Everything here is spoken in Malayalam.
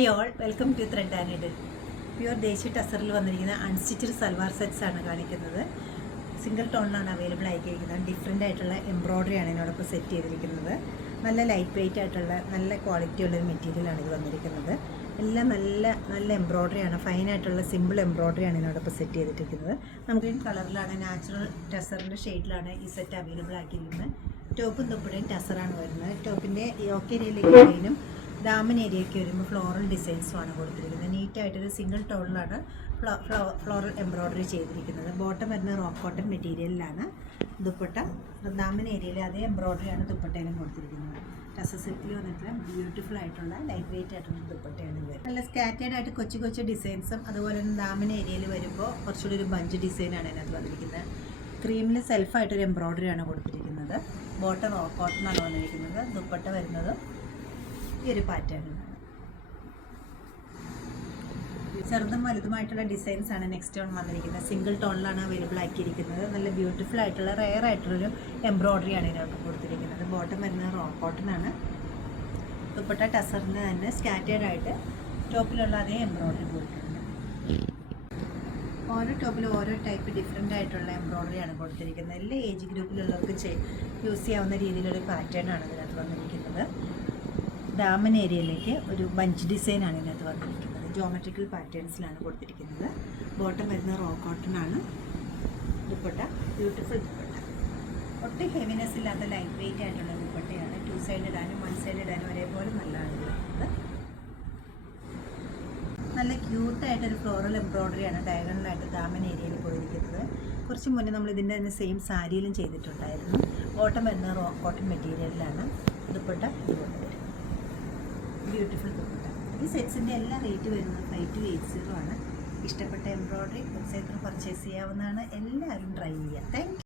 Hi all, welcome to thread and needle. Pure desi ടസറിൽ വന്നിരിക്കുന്ന അൺസ്റ്റിച്ചഡ് സൽവാർ സെറ്റ്സ് ആണ് കാണിക്കുന്നത്. സിംഗിൾ ടോണിലാണ് അവൈലബിൾ ആയിരിക്കുന്നത്. ഡിഫറെൻ്റ് ആയിട്ടുള്ള എംബ്രോയ്ഡറിയാണ് ഇതിനോടൊപ്പം സെറ്റ് ചെയ്തിരിക്കുന്നത്. നല്ല ലൈറ്റ് വെയ്റ്റ് ആയിട്ടുള്ള നല്ല ക്വാളിറ്റി ഉള്ളൊരു മെറ്റീരിയലാണ് ഇത് വന്നിരിക്കുന്നത്. എല്ലാം നല്ല എംബ്രോയ്ഡറിയാണ്, ഫൈനായിട്ടുള്ള സിമ്പിൾ എംബ്രോയ്ഡറിയാണ് ഇതിനോടൊപ്പം സെറ്റ് ചെയ്തിരിക്കുന്നത്. നമുക്ക് ഗ്രീൻ കളറിലാണ്, നാച്ചുറൽ ടസറിൻ്റെ ഷെയ്ഡിലാണ് ഈ സെറ്റ് അവൈലബിൾ ആക്കിയിരിക്കുന്നത്. ടോപ്പും തൊപ്പിടയും ടസറാണ് വരുന്നത്. ടോപ്പിൻ്റെ യോക്ക് ഏരിയയിലേക്ക് ലൈനും ഡാമൻ ഏരിയയ്ക്ക് വരുമ്പോൾ ഫ്ലോറൽ ഡിസൈൻസുമാണ് കൊടുത്തിരിക്കുന്നത്. നീറ്റായിട്ടൊരു സിംഗിൾ ടോണിലാണ് ഫ്ലോറൽ എംബ്രോയ്ഡറി ചെയ്തിരിക്കുന്നത്. ബോട്ടം വരുന്ന റോക്ക് കോട്ടൺ മെറ്റീരിയലിലാണ്. ദുപ്പട്ട ഡാമൻ ഏരിയയിൽ അതേ എംബ്രോയ്ഡറിയാണ് ദുപ്പട്ടയിലും കൊടുത്തിരിക്കുന്നത്. ടസർ സെറ്റിൽ വന്നിട്ടുള്ള ബ്യൂട്ടിഫുൾ ആയിട്ടുള്ള ലൈറ്റ് വെയിറ്റ് ആയിട്ടുള്ള ദുപ്പട്ടയാണ് ഇത്. നല്ല സ്കാറ്റേഡ് ആയിട്ട് കൊച്ചു ഡിസൈൻസും അതുപോലെ തന്നെ ഡാമൻ ഏരിയയിൽ വരുമ്പോൾ കുറച്ചുകൂടി ഒരു ബഞ്ച് ഡിസൈനാണ് അതിനകത്ത് വന്നിരിക്കുന്നത്. ക്രീമിൽ സെൽഫായിട്ടൊരു എംബ്രോയ്ഡറിയാണ് കൊടുത്തിരിക്കുന്നത്. ബോട്ടം റോക്ക് കോട്ടണാണ് വന്നിരിക്കുന്നത്. ദുപ്പട്ട വരുന്നത് ഈ ഒരു പാറ്റേണിലാണ്. ചെറുതും വലുതുമായിട്ടുള്ള ഡിസൈൻസ് ആണ് നെക്സ്റ്റ് ടോൺ വന്നിരിക്കുന്നത്. സിംഗിൾ ടോണിലാണ് അവൈലബിൾ ആക്കിയിരിക്കുന്നത്. നല്ല ബ്യൂട്ടിഫുൾ ആയിട്ടുള്ള റെയർ ആയിട്ടുള്ളൊരു എംബ്രോയ്ഡറിയാണ് ഇതിനകത്ത് കൊടുത്തിരിക്കുന്നത്. ബോട്ടം വരുന്നത് റോക്ക് കോട്ടൺ ആണ്. ദുപ്പട്ട ടസറിന് തന്നെ സ്കാറ്റേഡ് ആയിട്ട് ടോപ്പിലുള്ള അതേ എംബ്രോയ്ഡറി കൊടുത്തിട്ടുണ്ട്. ഓരോ ടോപ്പിലും ഓരോ ടൈപ്പ് ഡിഫറെൻ്റ് ആയിട്ടുള്ള എംബ്രോയ്ഡറിയാണ് കൊടുത്തിരിക്കുന്നത്. എല്ലാ ഏജ് ഗ്രൂപ്പിലുള്ളവർക്ക് യൂസ് ചെയ്യാവുന്ന രീതിയിലൊരു പാറ്റേണാണ് ഇതിനകത്ത് വന്നിരിക്കുന്നത്. ഡാമൻ ഏരിയയിലേക്ക് ഒരു ബഞ്ച് ഡിസൈനാണ് ഇതിനകത്ത് വന്നിരിക്കുന്നത്. ജോമെട്രിക്കൽ പാറ്റേൺസിലാണ് കൊടുത്തിരിക്കുന്നത്. ബോട്ടം വരുന്ന റോക്ക് കോട്ടൺ ആണ്. ദുപ്പട്ട ബ്യൂട്ടിഫുൾ ദുപ്പട്ട, ഒട്ടും ഹെവിനെസ് ഇല്ലാത്ത ലൈറ്റ് വെയിറ്റ് ആയിട്ടുള്ള ദുപ്പട്ടയാണ്. 2 സൈഡ് ഇടാനും 1 സൈഡ് ഇടാനും ഒരേപോലെ നല്ലതാണ് വരുന്നത്. നല്ല ക്യൂട്ടായിട്ടൊരു ഫ്ലോറൽ എംബ്രോയ്ഡറിയാണ് ഡയഗണലായിട്ട് ഡാമൻ ഏരിയയിൽ പോയിരിക്കുന്നത്. കുറച്ച് മുന്നേ നമ്മൾ ഇതിൻ്റെ തന്നെ സെയിം സാരിയിലും ചെയ്തിട്ടുണ്ടായിരുന്നു. ബോട്ടം വരുന്ന റോക്ക് കോട്ടൺ മെറ്റീരിയലിലാണ്. ദുപ്പട്ട ഇതുകൊണ്ട് വരും. ബ്യൂട്ടിഫുൾ ദുപ്പട്ട. ഈ സെറ്റ്സിൻ്റെ എല്ലാ റേറ്റ് വരുന്നത് 5280 ആണ്. ഇഷ്ടപ്പെട്ട എംബ്രോയ്ഡറി വെബ്സൈറ്റിൽ പർച്ചേസ് ചെയ്യാവുന്നതാണ്. എല്ലാവരും ട്രൈ ചെയ്യുക. Thank you.